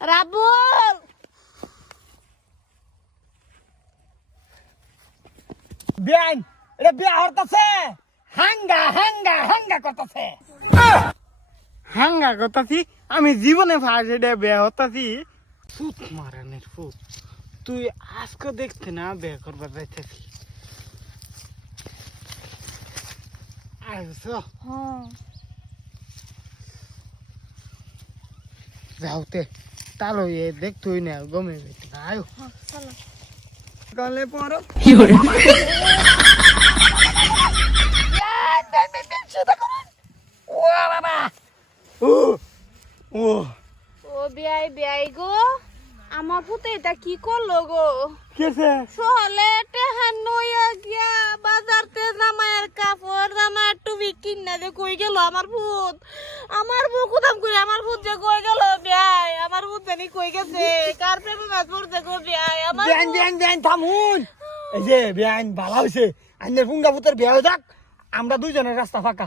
রাবুল বিয়ান এটা বিয়া হরতাছে হাঙ্গা হাঙ্গা হাঙ্গা করতেছে হাঙ্গা করতাছি আমি জীবনে ফার্স্ট ডে বিয়ে হতাছি সুত মারানের ফুট তুই আজকে দেখতে না বিয়ে করবার যাইতেছি আইসো যাওতে তালো এ দেখ তুই না গমে আয়ো। গলে পড়ো ও বাবা ও ও ও বিয়াই বিয়াই গো আমার পুতে এটা কি করল গো? কেসে সহলে টেহান নইয়া গিয়া বাজারতে জামাইয়ের কাপড় জামাইয়ের টুপি কিনা যে কই গেল আমার ভূত আমার বউ কোথাম কই গেছে? কার প্রেমে মাছ পড়ছে গো বিয়াই? আমার বিয়ান বিয়ান বিয়ান থামুন। এই যে বিয়ান ভালো হয়েছে আইনের পুঙ্গা পুতের বিয়া হয়ে যাক। আমরা দুইজনের রাস্তা ফাঁকা।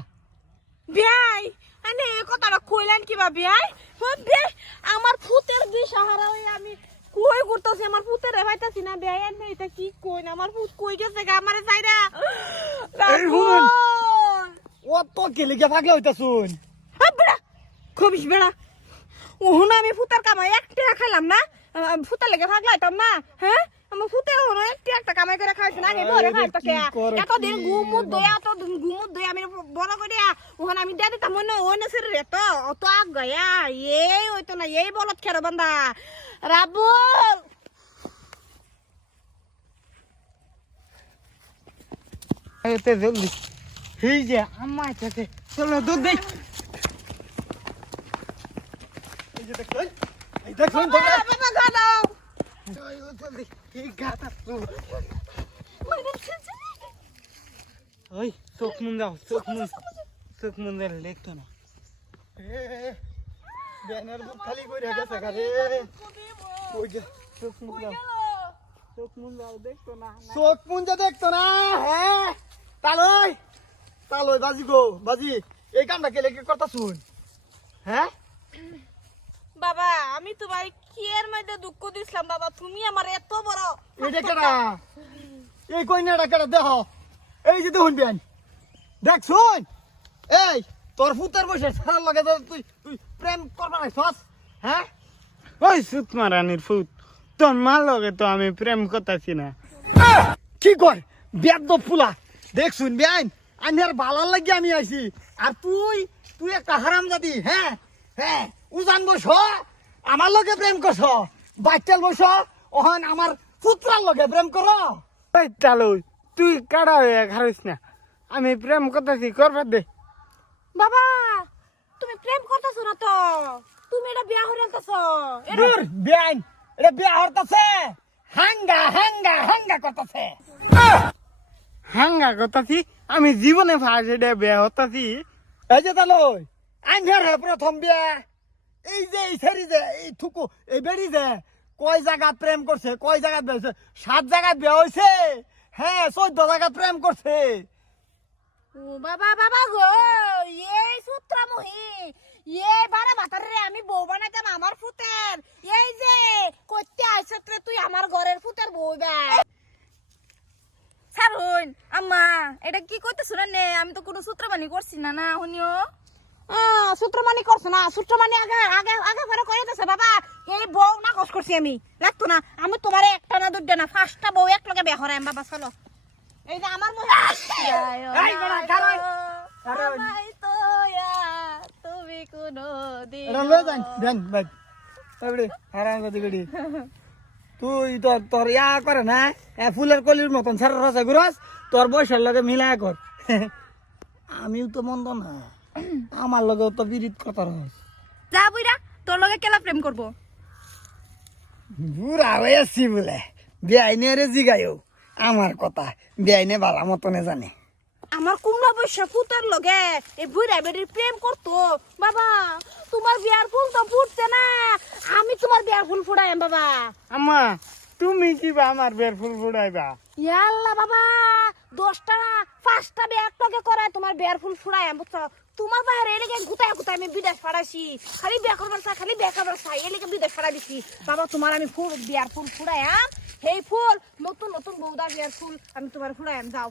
বিয়াই আনে এই কথাটা কইলেন কিবা বিয়াই? ও বিয়াই আমার ভূতের দিশাহারা হয়ে আমি কই করতেছি আমার রে ভাইতাছি না বিয়াই? আনে এটা কি কই না আমার কই গেছে গা? আমারে চাইরা এই শুনুন। ও তো কেলিকে ফাঁকলে হইতা শুন বেড়া খবিস বেড়া। ওহন আমি ফুতার কামাই একটা খাইলাম না? ফুতার লেগে ভাগলাইতাম না হ্যাঁ? আমার ফুতে একটা একটা কামাই করে খাইছে না খাইতো কি করে এতদিন কি? গুমুদ দই এত গুমুদ দই আমি বড় করে ওহন আমি দিয়ে দিতাম মনে ওই সেরে রে তো অত আগ গয়া এই হইতো না এই বলত খেরো বান্দা। রাবুল! এতে জলদি এই যে আমার চলো দুধ দেই এই যে দেখলেন এই দেখলেন বাবা বাবা গাদাও জলদি এই গাতা ওই চোখ মুন দাও চোখ মুন চোখ মুন দিলে দেখতো না। ব্যানার বুক খালি করে গেছে গারে ওই যে চোখ মুন দাও। চোখ মুন দাও দেখতো না। চোখ দেখতো না হ্যাঁ। তালই তালই বাজি গো বাজি। এই কামটা কেলে কি করতা শুন হ্যাঁ? বাবা আমি তোমার কি এর মধ্যে দুঃখ দিছিলাম বাবা তুমি আমার এত বড় এটা কেডা? এই কইনাটা কেডা? দেখ এই যে দেখুন বিয়ান দেখ শুন। এই তোর ফুতার বসে সারার লগে তো তুই তুই প্রেম করবা না সস হ্যাঁ? ওই সুত মারানির ফুট তোর মা লগে তো আমি প্রেম করতেছি না। কি কর বেদ ফুলা। দেখ শুন বিয়ান আর বালার লাগি আমি আইছি। আর তুই তুই একটা হারাম জাদি হ্যাঁ? হ্যাঁ উজান বস আমার লগে প্রেম করছ বাচ্চাল বস ওহন আমার পুত্রার লগে প্রেম কর। চালু তুই কাড়া হয়ে খারিস না আমি প্রেম করতেছি করবার দে। বাবা তুমি প্রেম করতেছো না তো তুমি এটা বিয়া হয়ে আনতেছো দূর বিয়ান এটা বিয়া হরতাছে হাঙ্গা হাঙ্গা হাঙ্গা করতেছে। হাঙ্গা করতেছি আমি জীবনে ফার্স্ট ডে বিয়ে হতাছি এই যে তালই হে প্রথম বিয়া। এই যে, এই সেরি যে এই থুকু, এই বেড়ি যে কয় জায়গা প্রেম করছে, কয় জায়গা বিয়া হয়েছে সাত জায়গা বিয়া হয়েছে হ্যাঁ চোদ্দ জায়গা প্রেম করছে। ও বাবা বাবা গো এই সূত্রামহি এই বারে বাতারে আমি বউ বানাইতাম আমার ফুতের। এই যে, কইতে আইসত্রে তুই আমার ঘরের ফুতের বউ বে। সারুন আম্মা, এটা কি কইতে শুনেন আমি তো কোনো সূত্রমানি করছি না না, শুনিও। সূত্রমানি করছ না? সূত্রমানি আগে আগে আগে ফেরো করে দিছে বাবা এই বউ না কষ্ট করছি আমি। লাগতো না আমি তোমার একটা না দুটো না পাঁচটা বউ এক লগে বিয়া হরাম বাবা চলো। এই যে আমার মনে তুমি কোনো দিন তুই তোর তোর ইয়া করে না এ ফুলের কলির মতন সারা রসা গুরস তোর বয়সের লগে মিলায় কর। আমিও তো মন্দ না। আমার লগে তো বিরিত কথা রস। যা বুইরা তোর লগে কেলা প্রেম করব? বুড়া হয়েছি বলে বেআইনে রে জিগাইও। আমার কথা বেআইনে বালা মতনে জানে। আমার কুমড়া বৈশা ফুটার লগে এই বুইরা বেডির প্রেম করতো। বাবা তোমার বিয়ার ফুল তো ফুটছে না। আমি তোমার বিয়ার ফুল ফুটাইম বাবা। আম্মা তুমি কিবা আমার বের ফুল ফুড়াইবা ইয়াল্লা বাবা দশটা পাঁচটা বিয়ার টকে করে তোমার বিয়ার ফুল ফুটাইম বুঝছ? তোমার বাইরে এলাকা গুতায় গুতায় আমি বিদেশ ফাড়াইছি খালি বিয়া করবার খালি বিয়া করবার চাই বিদেশ ফাড়া দিছি বাবা, তোমার আমি ফুল, বিয়ার ফুল ফুড়াইয়াম। সেই ফুল, নতুন নতুন বৌদা বিয়ার ফুল, আমি তোমার ফুড়াইয়াম, যাও।